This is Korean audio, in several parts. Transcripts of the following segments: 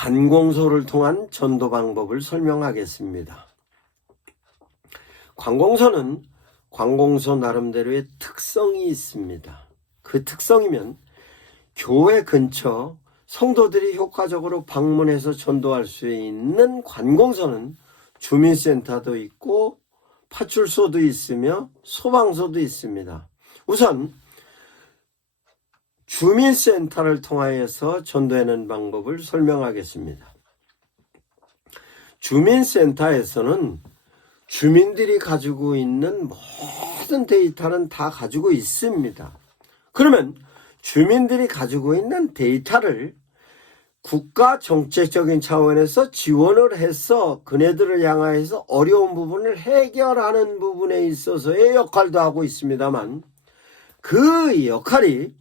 관공서를 통한 전도 방법을 설명하겠습니다. 관공서는 관공서 나름대로의 특성이 있습니다. 그 특성이면 교회 근처 성도들이 효과적으로 방문해서 전도할 수 있는 관공서는 주민센터도 있고 파출소도 있으며 소방서도 있습니다. 우선 주민센터를 통하여서 전도하는 방법을 설명하겠습니다. 주민센터에서는 주민들이 가지고 있는 모든 데이터는 다 가지고 있습니다. 그러면 주민들이 가지고 있는 데이터를 국가 정책적인 차원에서 지원을 해서 그네들을 향하여서 어려운 부분을 해결하는 부분에 있어서의 역할도 하고 있습니다만, 그 역할이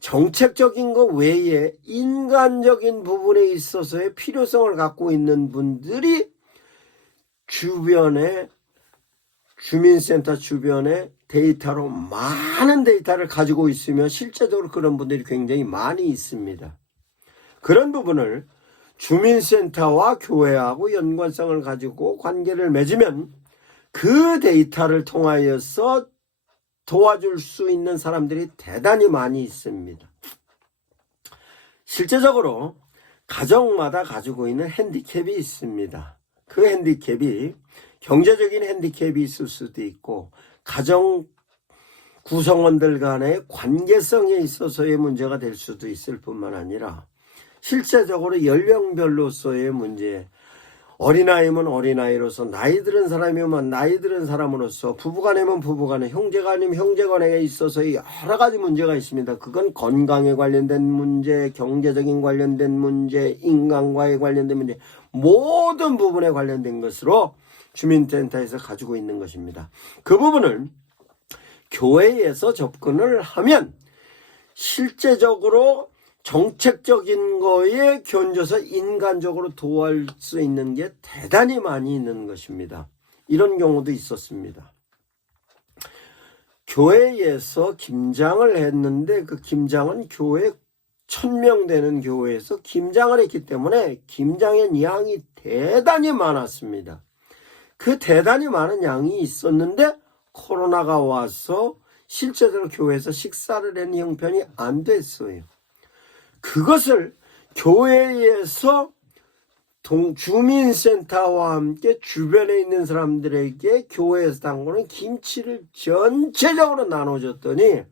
정책적인 것 외에 인간적인 부분에 있어서의 필요성을 갖고 있는 분들이 주변에 주민센터 주변에 데이터로 많은 데이터를 가지고 있으며 실제적으로 그런 분들이 굉장히 많이 있습니다. 그런 부분을 주민센터와 교회하고 연관성을 가지고 관계를 맺으면 그 데이터를 통하여서 도와줄 수 있는 사람들이 대단히 많이 있습니다. 실제적으로 가정마다 가지고 있는 핸디캡이 있습니다. 그 핸디캡이 경제적인 핸디캡이 있을 수도 있고 가정 구성원들 간의 관계성에 있어서의 문제가 될 수도 있을 뿐만 아니라 실제적으로 연령별로서의 문제, 어린아이면 어린아이로서, 나이 들은 사람이면 나이 들은 사람으로서, 부부간이면 부부간에, 형제간이면 형제간에 있어서 여러 가지 문제가 있습니다. 그건 건강에 관련된 문제, 경제적인 관련된 문제, 인간과의 관련된 문제, 모든 부분에 관련된 것으로 주민센터에서 가지고 있는 것입니다. 그 부분을 교회에서 접근을 하면 실제적으로 정책적인 거에 견줘서 인간적으로 도와줄 수 있는 게 대단히 많이 있는 것입니다. 이런 경우도 있었습니다. 교회에서 김장을 했는데 그 김장은 교회 1000명 되는 교회에서 김장을 했기 때문에 김장의 양이 대단히 많았습니다. 그 대단히 많은 양이 있었는데 코로나가 와서 실제적으로 교회에서 식사를 하는 형편이 안 됐어요. 그것을 교회에서 주민센터와 함께 주변에 있는 사람들에게 교회에서 담그는 김치를 전체적으로 나눠줬더니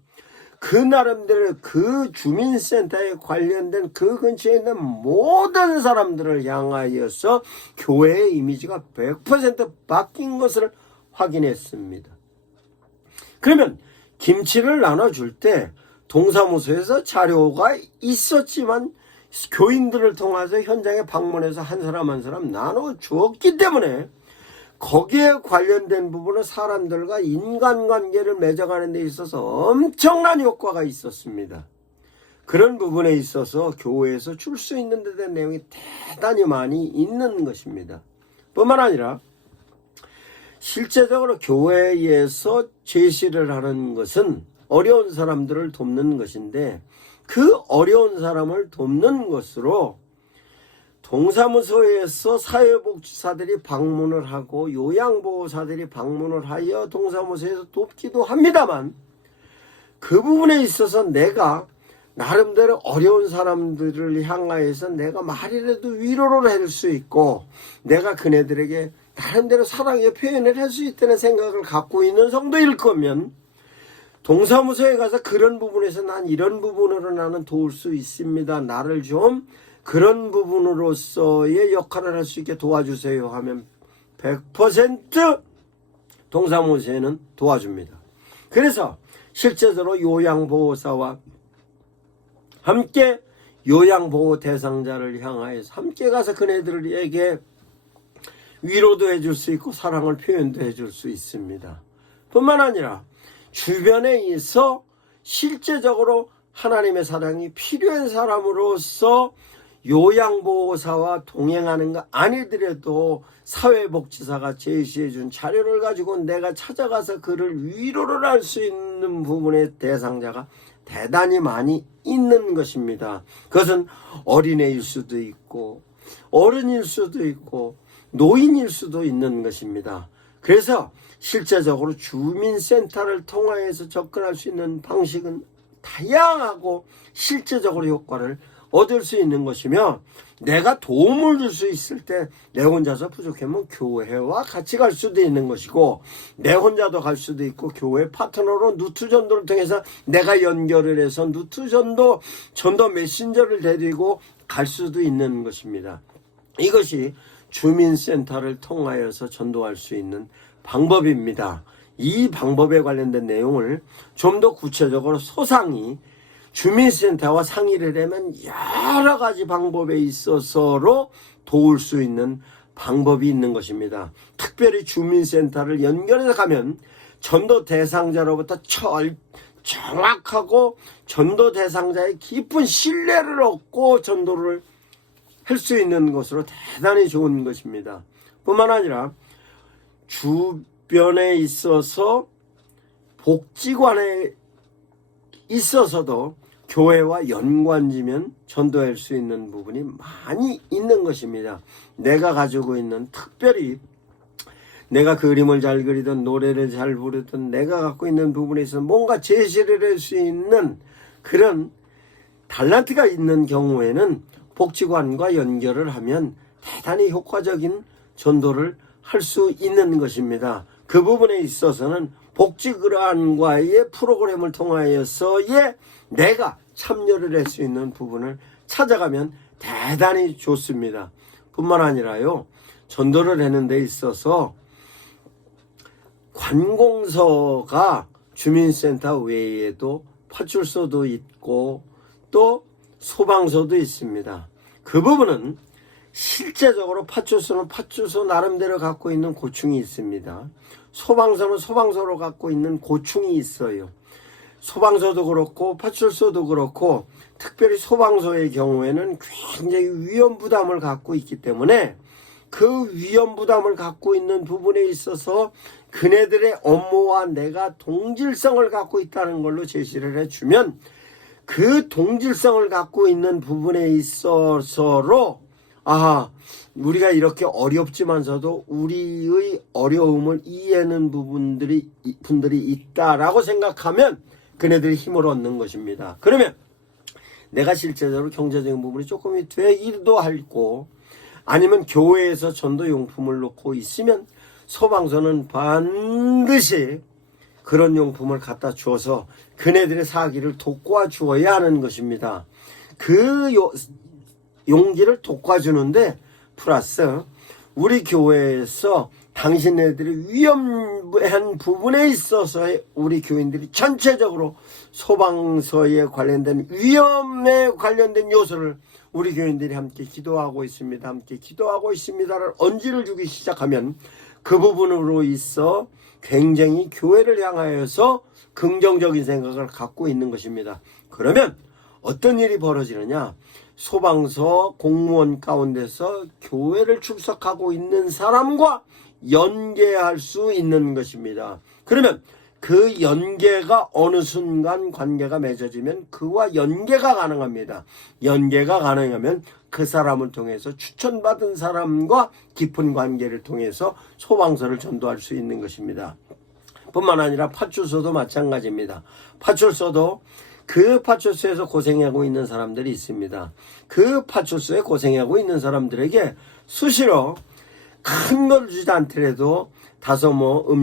그 나름대로 그 주민센터에 관련된 그 근처에 있는 모든 사람들을 향하여서 교회의 이미지가 100% 바뀐 것을 확인했습니다. 그러면 김치를 나눠줄 때 동사무소에서 자료가 있었지만 교인들을 통해서 현장에 방문해서 한 사람 한 사람 나눠주었기 때문에 거기에 관련된 부분은 사람들과 인간관계를 맺어가는 데 있어서 엄청난 효과가 있었습니다. 그런 부분에 있어서 교회에서 줄 수 있는 데 대한 내용이 대단히 많이 있는 것입니다. 뿐만 아니라 실제적으로 교회에서 제시를 하는 것은 어려운 사람들을 돕는 것인데 그 어려운 사람을 돕는 것으로 동사무소에서 사회복지사들이 방문을 하고 요양보호사들이 방문을 하여 동사무소에서 돕기도 합니다만 그 부분에 있어서 내가 나름대로 어려운 사람들을 향하여서 내가 말이라도 위로를 할 수 있고 내가 그네들에게 나름대로 사랑의 표현을 할 수 있다는 생각을 갖고 있는 성도일 거면 동사무소에 가서 그런 부분에서 난 이런 부분으로 나는 도울 수 있습니다. 나를 좀 그런 부분으로서의 역할을 할 수 있게 도와주세요 하면 100% 동사무소에는 도와줍니다. 그래서 실제적으로 요양보호사와 함께 요양보호 대상자를 향하여서 함께 가서 그네들에게 위로도 해줄 수 있고 사랑을 표현도 해줄 수 있습니다. 뿐만 아니라 주변에 있어 실제적으로 하나님의 사랑이 필요한 사람으로서 요양보호사와 동행하는 거 아니더라도 사회복지사가 제시해준 자료를 가지고 내가 찾아가서 그를 위로를 할 수 있는 부분의 대상자가 대단히 많이 있는 것입니다. 그것은 어린애일 수도 있고 어른일 수도 있고 노인일 수도 있는 것입니다. 그래서 실제적으로 주민센터를 통하여서 접근할 수 있는 방식은 다양하고 실제적으로 효과를 얻을 수 있는 것이며, 내가 도움을 줄 수 있을 때 내 혼자서 부족하면 교회와 같이 갈 수도 있는 것이고, 내 혼자도 갈 수도 있고 교회 파트너로 누트전도를 통해서 내가 연결을 해서 누트전도 전도 메신저를 데리고 갈 수도 있는 것입니다. 이것이 주민센터를 통하여서 전도할 수 있는 방법입니다. 이 방법에 관련된 내용을 좀 더 구체적으로 소상히 주민센터와 상의를 하면 여러 가지 방법에 있어서로 도울 수 있는 방법이 있는 것입니다. 특별히 주민센터를 연결해서 가면 전도 대상자로부터 정확하고 전도 대상자의 깊은 신뢰를 얻고 전도를 할 수 있는 것으로 대단히 좋은 것입니다. 뿐만 아니라 주변에 있어서 복지관에 있어서도 교회와 연관지면 전도할 수 있는 부분이 많이 있는 것입니다. 내가 가지고 있는, 특별히 내가 그림을 잘 그리든 노래를 잘 부르든 내가 갖고 있는 부분에 있어서 뭔가 제시를 할 수 있는 그런 달란트가 있는 경우에는 복지관과 연결을 하면 대단히 효과적인 전도를 할 수 있는 것입니다. 그 부분에 있어서는 복지관과의 프로그램을 통하여서의 내가 참여를 할 수 있는 부분을 찾아가면 대단히 좋습니다. 뿐만 아니라요, 전도를 하는 데 있어서 관공서가 주민센터 외에도 파출소도 있고 또 소방서도 있습니다. 그 부분은 실제적으로 파출소는 파출소 나름대로 갖고 있는 고충이 있습니다. 소방서는 소방서로 갖고 있는 고충이 있어요. 소방서도 그렇고 파출소도 그렇고, 특별히 소방서의 경우에는 굉장히 위험 부담을 갖고 있기 때문에 그 위험 부담을 갖고 있는 부분에 있어서 그네들의 업무와 내가 동질성을 갖고 있다는 걸로 제시를 해주면, 그 동질성을 갖고 있는 부분에 있어서로 우리가 이렇게 어렵지만서도 우리의 어려움을 이해하는 분들이 있다라고 생각하면 그네들이 힘을 얻는 것입니다. 그러면 내가 실제적으로 경제적인 부분이 조금이 되기도 하고, 아니면 교회에서 전도용품을 놓고 있으면 소방서는 반드시 그런 용품을 갖다 주어서 그네들의 사기를 돋궈주어야 하는 것입니다. 그 용기를 돋궈주는데 플러스 우리 교회에서 당신네들이 위험한 부분에 있어서 우리 교인들이 전체적으로 소방서에 관련된 위험에 관련된 요소를 우리 교인들이 함께 기도하고 있습니다. 함께 기도하고 있습니다를 언지를 주기 시작하면 그 부분으로 있어 굉장히 교회를 향하여서 긍정적인 생각을 갖고 있는 것입니다. 그러면 어떤 일이 벌어지느냐? 소방서 공무원 가운데서 교회를 출석하고 있는 사람과 연계할 수 있는 것입니다. 그러면 그 연계가 어느 순간 관계가 맺어지면 그와 연계가 가능합니다. 연계가 가능하면 그 사람을 통해서 추천받은 사람과 깊은 관계를 통해서 소방서를 전도할 수 있는 것입니다. 뿐만 아니라 파출소도 마찬가지입니다. 파출소도 그 파출소에서 고생하고 있는 사람들이 있습니다. 그 파출소에 고생하고 있는 사람들에게 수시로 큰 걸 주지 않더라도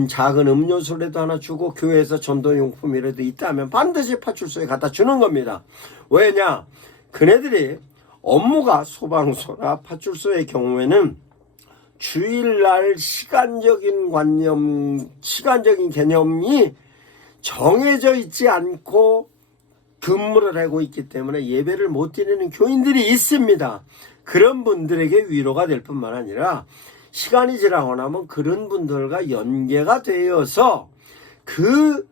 작은 음료수라도 하나 주고 교회에서 전도용품이라도 있다면 반드시 파출소에 갖다 주는 겁니다. 왜냐? 그네들이 업무가 소방서나 파출소의 경우에는 주일날 시간적인 개념이 정해져 있지 않고 근무를 하고 있기 때문에 예배를 못 드리는 교인들이 있습니다. 그런 분들에게 위로가 될 뿐만 아니라 시간이 지나고 나면 그런 분들과 연계가 되어서 그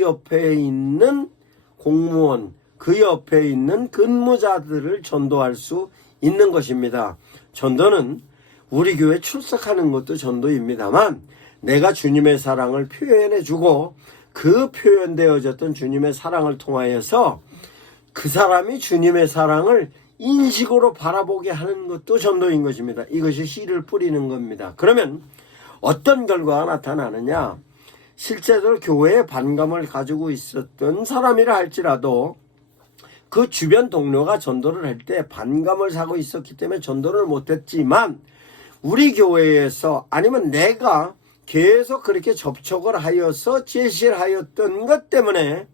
옆에 있는 공무원, 그 옆에 있는 근무자들을 전도할 수 있는 것입니다. 전도는 우리 교회 출석하는 것도 전도입니다만, 내가 주님의 사랑을 표현해주고 그 표현되어졌던 주님의 사랑을 통하여서 그 사람이 주님의 사랑을 인식으로 바라보게 하는 것도 전도인 것입니다. 이것이 씨를 뿌리는 겁니다. 그러면 어떤 결과가 나타나느냐? 실제로 교회에 반감을 가지고 있었던 사람이라 할지라도 그 주변 동료가 전도를 할 때 반감을 사고 있었기 때문에 전도를 못했지만 우리 교회에서 아니면 내가 계속 그렇게 접촉을 하여서 제시를 하였던 것 때문에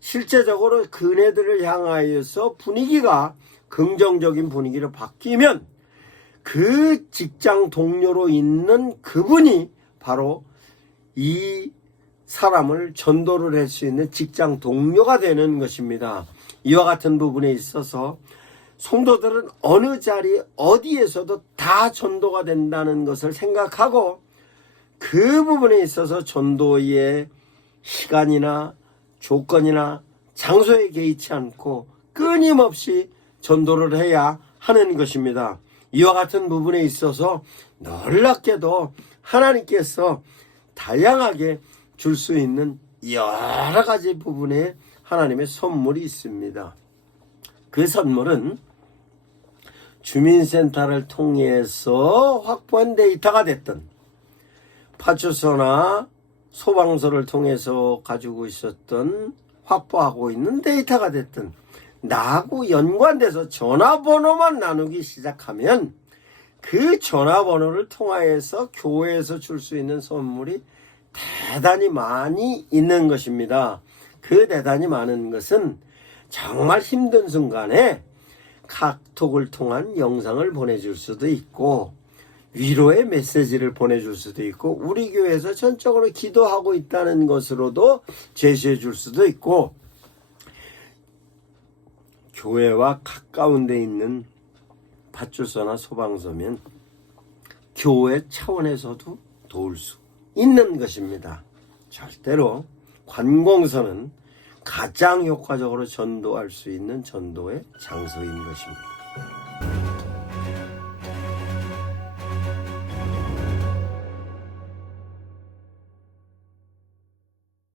실제적으로 그네들을 향하여서 분위기가 긍정적인 분위기로 바뀌면 그 직장 동료로 있는 그분이 바로 이 사람을 전도를 할 수 있는 직장 동료가 되는 것입니다. 이와 같은 부분에 있어서 성도들은 어느 자리 어디에서도 다 전도가 된다는 것을 생각하고 그 부분에 있어서 전도의 시간이나 조건이나 장소에 개의치 않고 끊임없이 전도를 해야 하는 것입니다. 이와 같은 부분에 있어서 놀랍게도 하나님께서 다양하게 줄 수 있는 여러 가지 부분에 하나님의 선물이 있습니다. 그 선물은 주민센터를 통해서 확보한 데이터가 됐든 파출소나 소방서를 통해서 가지고 있었던 확보하고 있는 데이터가 됐든 나하고 연관돼서 전화번호만 나누기 시작하면 그 전화번호를 통하여서 교회에서 줄 수 있는 선물이 대단히 많이 있는 것입니다. 그 대단히 많은 것은 정말 힘든 순간에 카톡을 통한 영상을 보내줄 수도 있고 위로의 메시지를 보내줄 수도 있고 우리 교회에서 전적으로 기도하고 있다는 것으로도 제시해 줄 수도 있고 교회와 가까운 데 있는 파출소나 소방서면 교회 차원에서도 도울 수 있는 것입니다. 절대로 관공서는 가장 효과적으로 전도할 수 있는 전도의 장소인 것입니다.